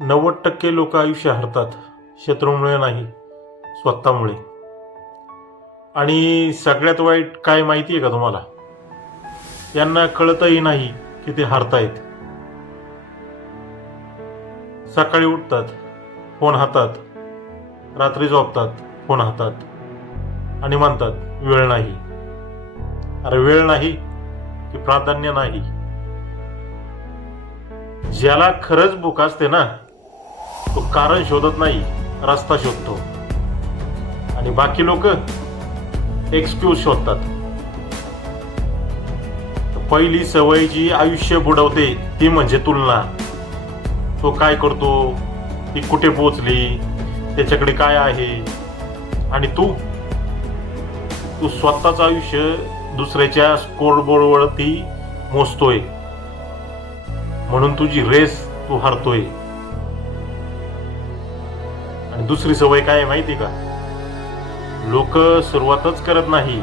90% लोक आयुष्य हरतात, शत्रूमुळे नाही, स्वतःमुळे. आणि सगळ्यात वाईट काय माहिती आहे का तुम्हाला? यांना कळतही नाही की ते हरतायत. सकाळी उठतात, फोन हातात, रात्री झोपतात, फोन हातात, आणि म्हणतात वेळ नाही. अरे वेळ नाही की प्राधान्य नाही? ज्याला खरंच भूक असते ना, तो कारण शोधत नाही, रस्ता शोधतो. आणि बाकी लोक एक्सक्यूज शोधतात. पहिली सवय जी आयुष्य बुडवते ती म्हणजे तुलना. तो काय करतो, ती कुठे पोहोचली, त्याच्याकडे काय आहे, आणि तू स्वतःच आयुष्य दुसऱ्याच्या स्कोरबोर्डवरती मोजतोय. म्हणून तुझी रेस तू हरतोय. आणि दुसरी सवय काय आहे माहिती का? लोक सुरुवातच करत नाही.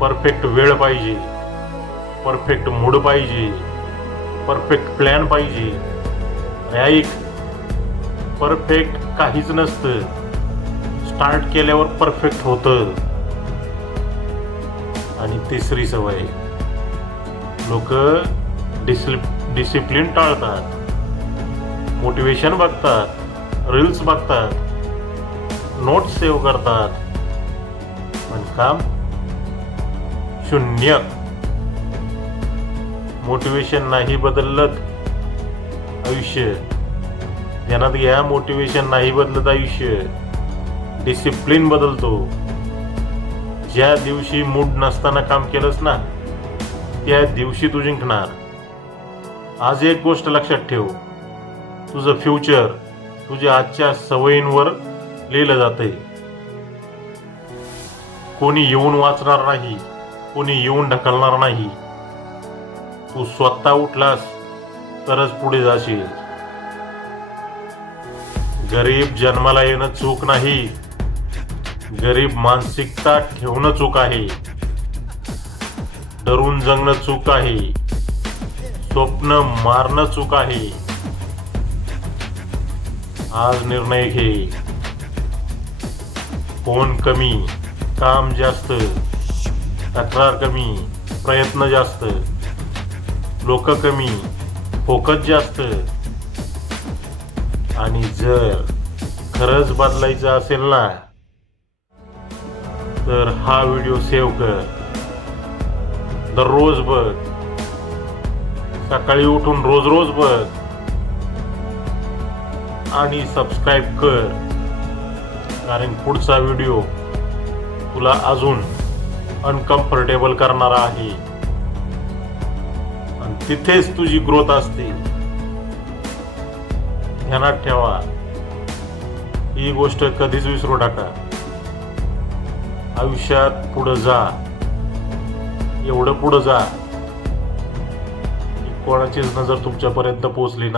परफेक्ट वेळ पाहिजे, परफेक्ट मूड पाहिजे, परफेक्ट प्लॅन पाहिजे. ऐक, परफेक्ट काहीच नसतं. स्टार्ट केल्यावर परफेक्ट होतं. आणि तिसरी सवय, लोक डिसिप्लिन टाळतात. मोटिवेशन बघतात, रील्स बघतात, नोट्स सेव्ह करतात, पण काम शून्य. मोटिवेशन नाही बदलत आयुष्य. ध्यानात घ्या, मोटिवेशन नाही बदलत आयुष्य, डिसिप्लिन बदलतो. ज्या दिवशी मूड नसताना काम केलंस ना, त्या दिवशी तू जिंकणार. आज एक गोष्ट लक्षात ठेव, तुझं फ्युचर तुझ्या आजच्या सवयींवर लिहिलं जातंय. कोणी येऊन वाचणार नाही, कोणी येऊन ढकलणार नाही. तू स्वतः उठलास तरच पुढे जाशील. गरीब जन्माला येणं चूक नाही, गरीब मानसिकता ठेवणं चूक आहे. डरून जगणं चूक आहे, स्वप्न मारणं चूक आहे. आज निर्णय घे. फोन कमी, काम जास्त, तक्रार कमी, प्रयत्न जास्त, लोक कमी, फोकस जास्त. आणि जर खरंच बदलायचं असेल ना, तर हा व्हिडिओ सेव्ह कर, दररोज बघ, सकाळी उठून रोज बघ, आणि सबस्क्राईब कर. कारण पुढचा व्हिडिओ तुला अजून अनकम्फर्टेबल करणारा आहे. आणि तिथेच तुझी ग्रोथ असते. ध्यानात ठेवा, ही गोष्ट कधीच विसरू नका. आयुष्यात पुढं जा, एवढं पुढं जा की कोणाचीच नजर तुमच्यापर्यंत पोहोचली नाही.